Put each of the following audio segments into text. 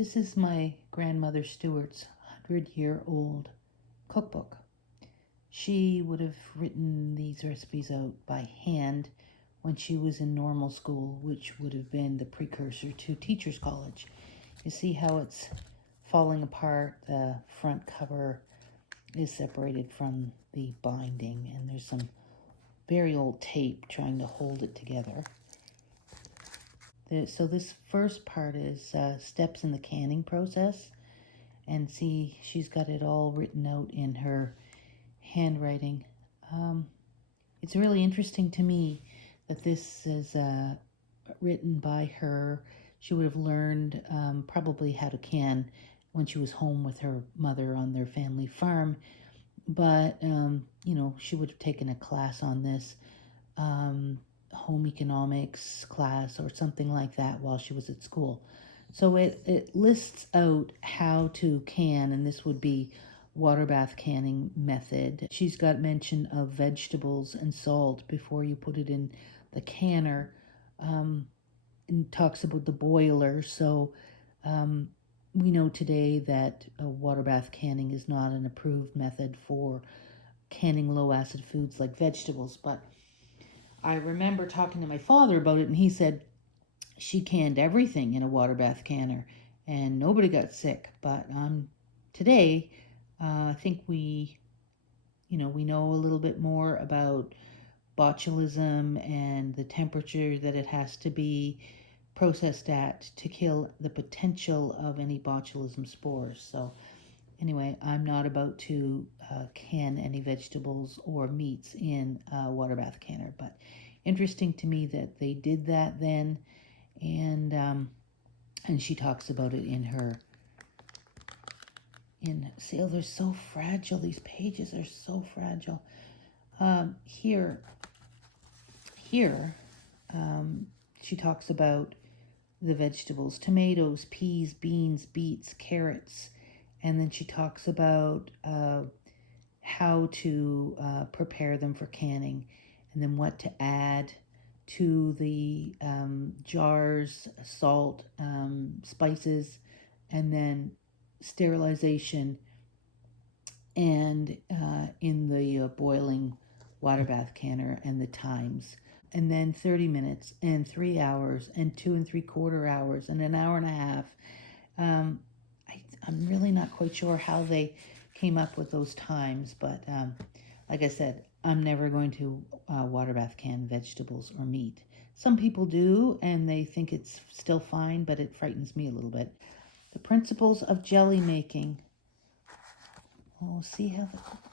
This is my grandmother Stuart's 100-year-old cookbook. She would have written these recipes out by hand when she was in normal school, which would have been the precursor to teacher's college. You see how it's falling apart? The front cover is separated from the binding, and there's some very old tape trying to hold it together. So this first part is steps in the canning process, and see, she's got it all written out in her handwriting. It's really interesting to me that this is written by her. She would have learned probably how to can when she was home with her mother on their family farm, but you know, she would have taken a class on this, home economics class or something like that while she was at school. So it lists out how to can, and this would be water bath canning method. She's got mention of vegetables and salt before you put it in the canner, and talks about the boiler. So we know today that water bath canning is not an approved method for canning low acid foods like vegetables, but I remember talking to my father about it, and he said she canned everything in a water bath canner and nobody got sick. But today, I think we know a little bit more about botulism and the temperature that it has to be processed at to kill the potential of any botulism spores. So anyway, I'm not about to can any vegetables or meats in a water bath canner, but interesting to me that they did that then, and she talks about it in her. See, oh, they're so fragile. These pages are so fragile. Here, she talks about the vegetables: tomatoes, peas, beans, beets, carrots. And then she talks about how to prepare them for canning, and then what to add to the jars: salt, spices, and then sterilization, and in the boiling water bath canner, and the times. And then 30 minutes, and 3 hours, and 2 3/4 hours, and an hour and a half. I'm really not quite sure how they came up with those times, but like I said, I'm never going to water bath can vegetables or meat. Some people do, and they think it's still fine, but it frightens me a little bit. The principles of jelly making. Oh, see how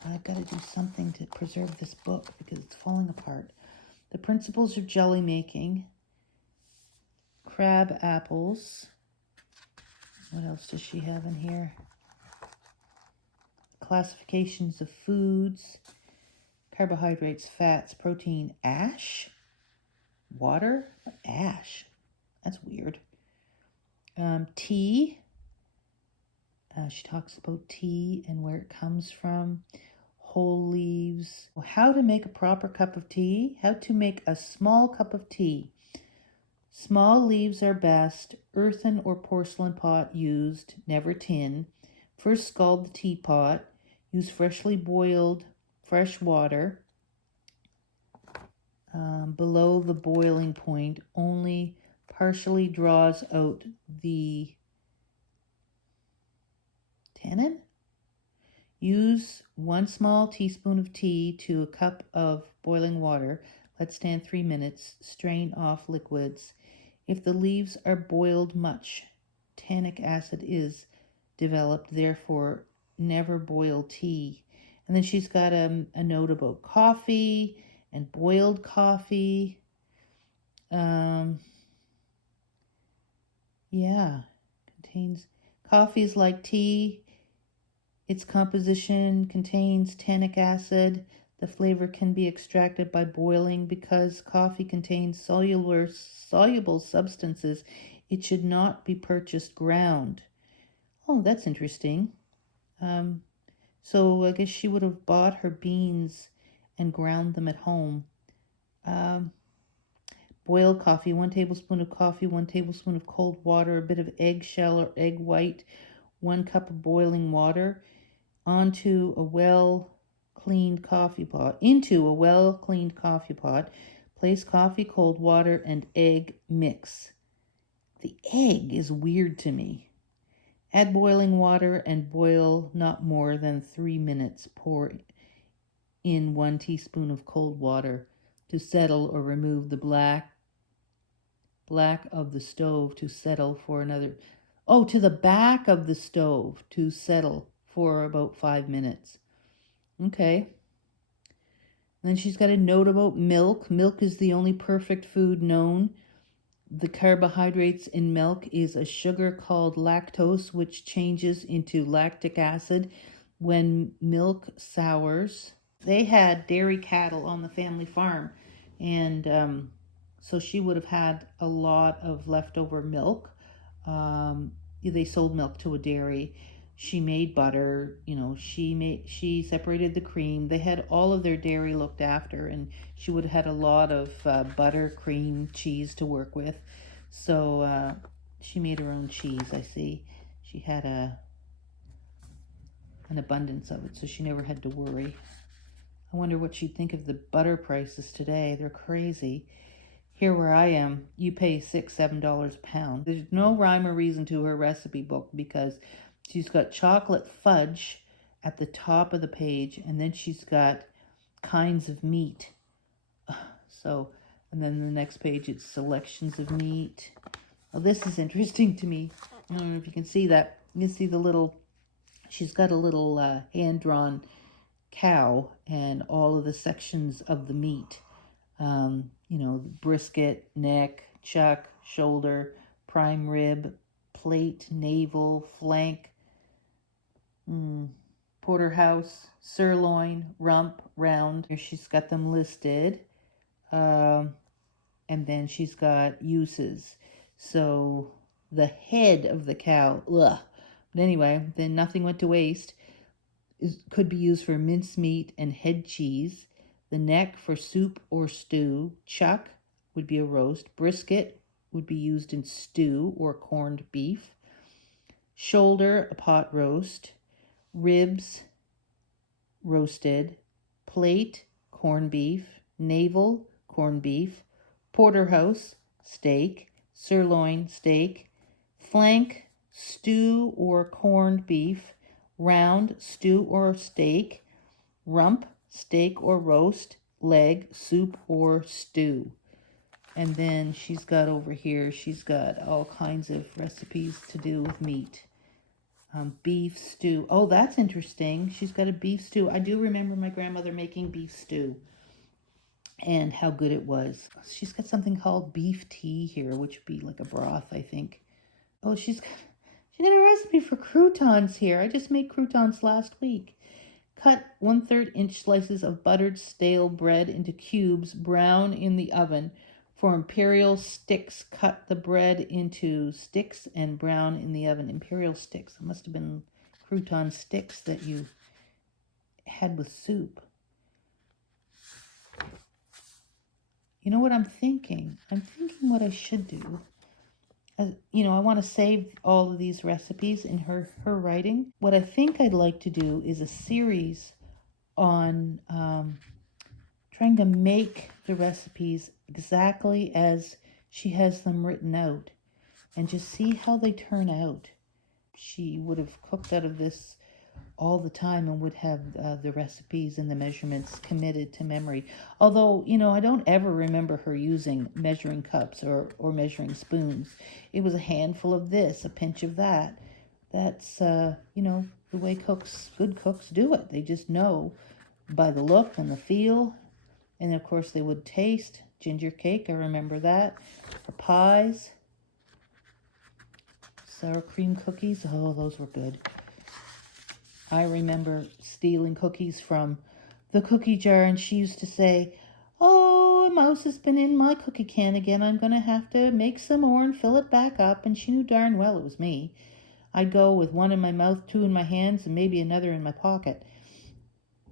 I've got to do something to preserve this book because it's falling apart. The principles of jelly making. Crab apples. What else does she have in here? Classifications of foods. Carbohydrates, fats, protein, ash. Water? Ash. That's weird. Tea. She talks about tea and where it comes from. Whole leaves. How to make a proper cup of tea. How to make a small cup of tea. Small leaves are best. Earthen or porcelain pot used, never tin. First scald the teapot. Use freshly boiled fresh water. Below the boiling point, only partially draws out the tannin. Use 1 small teaspoon of tea to a cup of boiling water. Let stand 3 minutes. Strain off liquids. If the leaves are boiled much, tannic acid is developed. Therefore, never boil tea. And then she's got a note about coffee and boiled coffee. Yeah, contains coffee is like tea. Its composition contains tannic acid. The flavor can be extracted by boiling. Because coffee contains soluble substances, it should not be purchased ground. Oh, that's interesting. So I guess she would have bought her beans and ground them at home. Boiled coffee, 1 tablespoon of coffee, 1 tablespoon of cold water, a bit of eggshell or egg white, 1 cup of boiling water, onto a well-cleaned coffee pot. Into a well-cleaned coffee pot, place coffee, cold water, and egg mix. The egg is weird to me. Add boiling water and boil not more than 3 minutes. Pour in 1 teaspoon of cold water to settle, or remove the black of the stove to settle for another. Oh, to the back of the stove to settle for about 5 minutes. Okay. Then she's got a note about milk. Milk is the only perfect food known. The carbohydrates in milk is a sugar called lactose, which changes into lactic acid when milk sours. They had dairy cattle on the family farm, and so she would have had a lot of leftover milk. They sold milk to a dairy. She made butter. She separated the cream. They had all of their dairy looked after, and she would have had a lot of butter, cream, cheese to work with. So she made her own cheese. I see. She had an abundance of it, so she never had to worry. I wonder what she'd think of the butter prices today. They're crazy. Here where I am, you pay $6, $7 a pound. There's no rhyme or reason to her recipe book, because she's got chocolate fudge at the top of the page, and then she's got kinds of meat. So, and then the next page, it's selections of meat. Oh, this is interesting to me. I don't know if you can see that. You can see the little, she's got a little hand-drawn cow and all of the sections of the meat. Brisket, neck, chuck, shoulder, prime rib, plate, navel, flank, porterhouse, sirloin, rump, round. Here she's got them listed. And then she's got uses. So the head of the cow, ugh. But anyway, then nothing went to waste. It could be used for mincemeat and head cheese. The neck for soup or stew. Chuck would be a roast. Brisket would be used in stew or corned beef. Shoulder, a pot roast. Ribs, roasted. Plate, corned beef. Navel, corned beef. Porterhouse, steak. Sirloin, steak. Flank, stew or corned beef. Round, stew or steak. Rump, steak or roast. Leg, soup or stew. And then she's got over here, she's got all kinds of recipes to do with meat. Beef stew. Oh, that's interesting. She's got a beef stew. I do remember my grandmother making beef stew and how good it was. She's got something called beef tea here, which would be like a broth, I think. Oh, she got a recipe for croutons here. I just made croutons last week. Cut 1/3 inch slices of buttered stale bread into cubes, brown in the oven. For imperial sticks, cut the bread into sticks and brown in the oven. Imperial sticks. It must have been crouton sticks that you had with soup. You know what I'm thinking? I'm thinking what I should do. I want to save all of these recipes in her writing. What I think I'd like to do is a series on trying to make the recipes exactly as she has them written out and just see how they turn out. She would have cooked out of this all the time and would have the recipes and the measurements committed to memory. Although, I don't ever remember her using measuring cups or measuring spoons. It was a handful of this, a pinch of that. That's, the way good cooks do it. They just know by the look and the feel. And of course they would taste. Ginger cake, I remember that. Or pies. Sour cream cookies, oh, those were good. I remember stealing cookies from the cookie jar, and she used to say, "Oh, a mouse has been in my cookie can again. I'm going to have to make some more and fill it back up." And she knew darn well it was me. I'd go with one in my mouth, two in my hands, and maybe another in my pocket.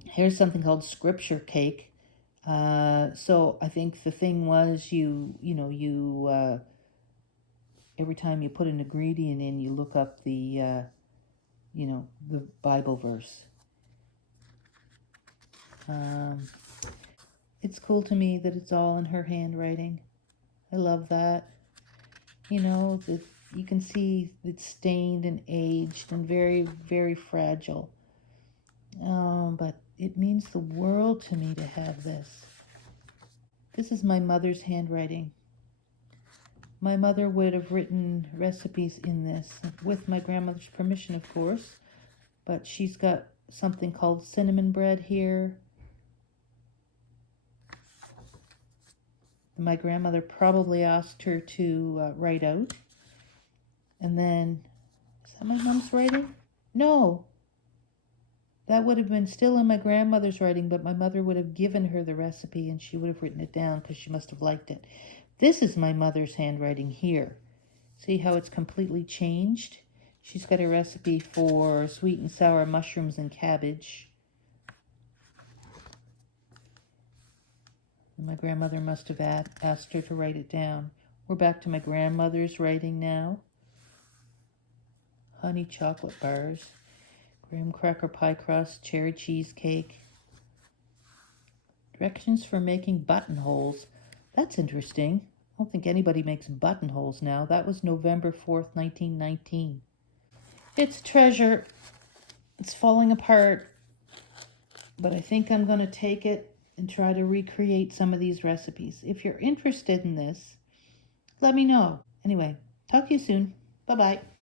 Here's something called scripture cake. So I think the thing was you every time you put an ingredient in, you look up the Bible verse. Um, it's cool to me that it's all in her handwriting. I love that. That you can see it's stained and aged and very, very fragile. But it means the world to me to have this. This is my mother's handwriting. My mother would have written recipes in this, with my grandmother's permission, of course. But she's got something called cinnamon bread here. My grandmother probably asked her to write out. And then, is that my mom's writing? No, that would have been still in my grandmother's writing, but my mother would have given her the recipe and she would have written it down because she must have liked it. This is my mother's handwriting here. See how it's completely changed? She's got a recipe for sweet and sour mushrooms and cabbage. And my grandmother must have asked her to write it down. We're back to my grandmother's writing now. Honey chocolate bars, graham cracker pie crust, cherry cheesecake. Directions for making buttonholes. That's interesting. I don't think anybody makes buttonholes now. That was November 4th, 1919. It's treasure. It's falling apart. But I think I'm going to take it and try to recreate some of these recipes. If you're interested in this, let me know. Anyway, talk to you soon. Bye-bye.